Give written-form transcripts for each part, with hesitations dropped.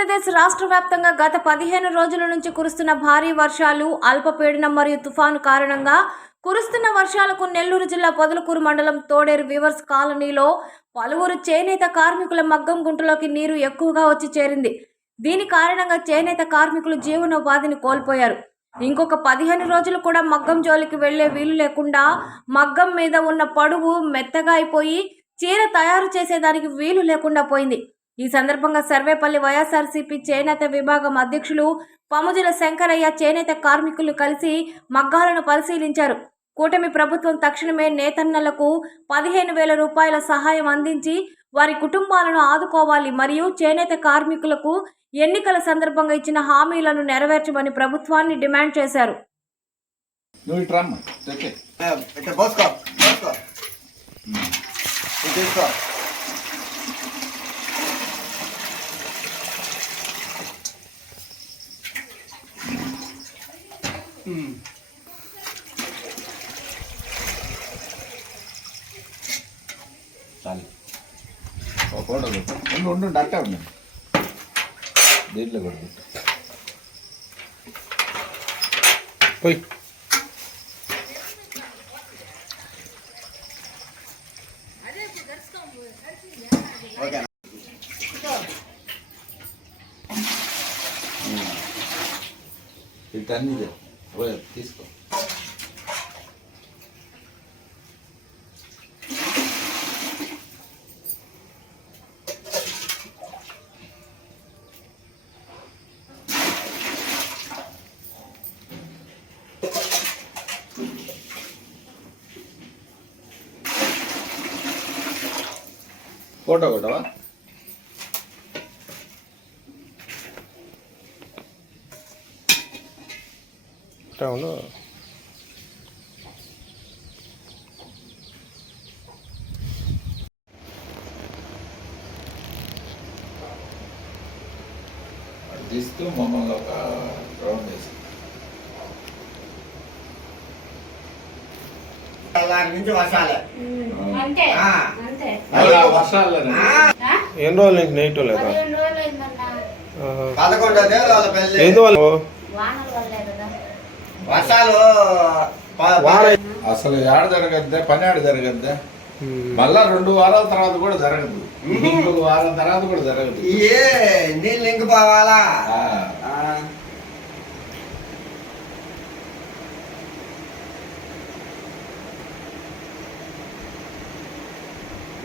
ఆంధ్రప్రదేశ్ రాష్ట్ర వ్యాప్తంగా గత 15 రోజుల నుంచి కురుస్తున్న భారీ వర్షాలు, అల్పపీడనం మరియు తుఫాను కారణంగా కురుస్తున్న వర్షాలకు నెల్లూరు జిల్లా పొదలకూరు మండలం తోడేరు వివర్స్ కాలనీలో పలువురు చేనేత కార్మికుల మగ్గం గుంటలోకి నీరు ఎక్కువగా వచ్చి చేరింది. దీని కారణంగా చేనేత కార్మికులు జీవనోపాధిని కోల్పోయారు. ఇంకొక 15 రోజులు కూడా మగ్గం జోలికి వెళ్లే వీలు లేకుండా మగ్గం మీద ఉన్న పడుగు మెత్తగా అయిపోయి చీర తయారు చేసేదానికి వీలు లేకుండా పోయింది. ఈ సందర్భంగా సర్వేపల్లి వైఎస్ఆర్సీపీ చేనేత విభాగం అధ్యక్షులు పముజుల శంకరయ్య చేనేత కార్మికులు కలిసి మగ్గాలను పరిశీలించారు. కూటమి ప్రభుత్వం తక్షణమే నేతన్నలకు 15,000 రూపాయల సహాయం అందించి వారి కుటుంబాలను ఆదుకోవాలి మరియు చేనేత కార్మికులకు ఎన్నికల సందర్భంగా ఇచ్చిన హామీలను నెరవేర్చమని ప్రభుత్వాన్ని డిమాండ్ చేశారు. ఉండు అట్టే ఉన్నాయి దీంట్లో కూడా పోయి ఇటన్నీ తీసుకో. ఫోటో కొట్టవా? అవును, తీస్తూ మమ్మల్ని ఒక రౌండ్ వేసి ఎన్ని రోజుల నుంచి నెగిటివ్ లేదా? అసలు ఏడ జరగద్దే, పని ఆడ జరగద్దే. మళ్ళా 2 వారాల తర్వాత కూడా జరగదు, ఇంకొక వారం తర్వాత కూడా జరగదు. నీళ్ళు ఇంక పోవాలా?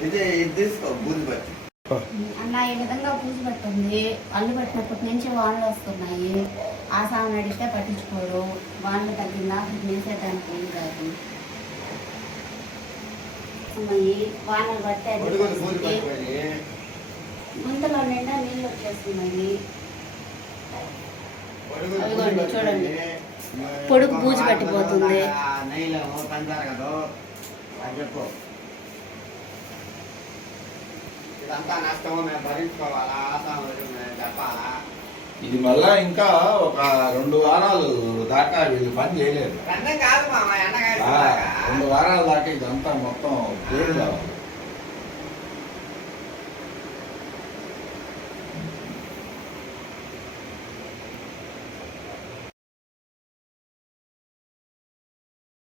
ఇది తీసుకో బూజు పట్టి అన్న. ఈ విధంగా బూజు పట్టింది. అల్లు పట్టినప్పటి నుంచి వానలు వస్తున్నాయి. ఆసామని అడిగితే పట్టించుకోరు. వానలు తగ్గిందా వేసేదానికి ఏం కాదు. వానలు పట్టే గుంతలో నిండా నీళ్ళు వచ్చేస్తున్నాయి. చూడండి, పొడుగు బూజు పట్టిపోతుంది. ఇది మళ్ళా ఇంకా ఒక 2 వారాలు దాకా వీళ్ళు పని చేయలేరు. 2 వారాల దాకా ఇదంతా మొత్తం క్లీన్ కావాలి.